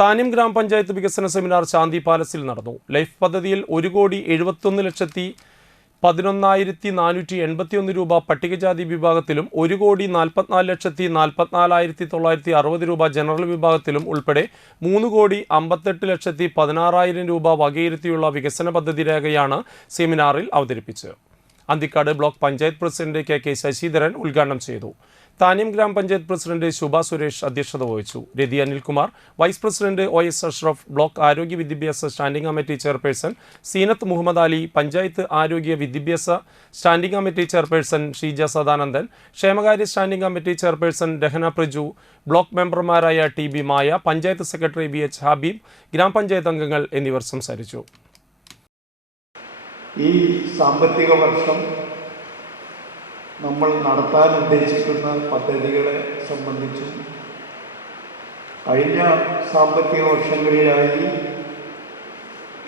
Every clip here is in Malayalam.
താന്യം ഗ്രാമപഞ്ചായത്ത് വികസന സെമിനാർ ശാന്തി പാലസിൽ നടന്നു. ലൈഫ് പദ്ധതിയിൽ ഒരു കോടി എഴുപത്തൊന്ന് ലക്ഷത്തി പതിനൊന്നായിരത്തി നാനൂറ്റി എൺപത്തിയൊന്ന് രൂപ പട്ടികജാതി വിഭാഗത്തിലും ഒരു കോടി നാൽപ്പത്തിനാല് ലക്ഷത്തി നാൽപ്പത്തിനാലായിരത്തി തൊള്ളായിരത്തി അറുപത് രൂപ ജനറൽ വിഭാഗത്തിലും ഉൾപ്പെടെ മൂന്ന് കോടി അമ്പത്തെട്ട് ലക്ഷത്തി പതിനാറായിരം രൂപ വകയിരുത്തിയുള്ള വികസന പദ്ധതി രേഖയാണ് സെമിനാറിൽ അവതരിപ്പിച്ചത്. Anthikad block panchayat president K K Sasidharan ഉദ്ഘാടനം ചെയ്തു. താനിം ഗ്രാമപഞ്ചായത്ത് പ്രസിഡന്റ് ശുഭ സുരേഷ് അധ്യക്ഷത വഹിച്ചു. Rathi Anilkumar vice president O S Ashraf block ആരോഗ്യ വിദ്യാഭ്യാസ standing committee chairperson Seenath Muhammad Ali panchayat ആരോഗ്യ വിദ്യാഭ്യാസ standing committee chairperson Sheeja Sadanandan ക്ഷേമകാര്യ standing committee chairperson Rahana Praju block മെമ്പർമാരായ T B Maya panchayat secretary B H Habeeb ഗ്രാമപഞ്ചായത്ത് അംഗങ്ങൾ എന്നിവർ സംസാരിച്ചു. ഈ സാമ്പത്തിക വർഷം നമ്മൾ നടത്താൻ ഉദ്ദേശിക്കുന്ന പദ്ധതികളെ സംബന്ധിച്ചും കഴിഞ്ഞ സാമ്പത്തിക വർഷങ്ങളിലായി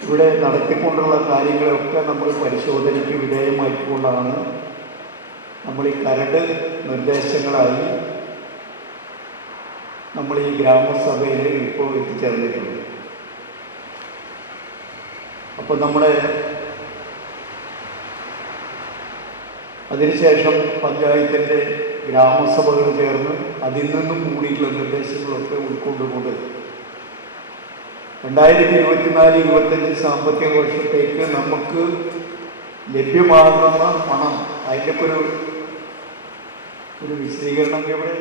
ഇവിടെ നടത്തിക്കൊണ്ടുള്ള കാര്യങ്ങളൊക്കെ നമ്മൾ പരിശോധനയ്ക്ക് വിധേയമാക്കിക്കൊണ്ടാണ് നമ്മൾ ഈ കരട് നിർദ്ദേശങ്ങളായി നമ്മൾ ഈ ഗ്രാമസഭയിൽ ഇപ്പോൾ എത്തിച്ചേർന്നിട്ടുണ്ട് അപ്പോൾ നമ്മുടെ അതിനുശേഷം പഞ്ചായത്തിന്റെ ഗ്രാമസഭകൾ ചേർന്ന് അതിൽ നിന്നും കൂടിയിട്ടുള്ള നിർദ്ദേശങ്ങളൊക്കെ ഉൾക്കൊണ്ടുകൊണ്ട് രണ്ടായിരത്തി ഇരുപത്തിനാല് ഇരുപത്തഞ്ച് സാമ്പത്തിക വർഷത്തേക്ക് നമുക്ക് ലഭ്യമാകുന്ന പണം അതിന്റെ ഒരു ഒരു വിശദീകരണം ഇവിടെ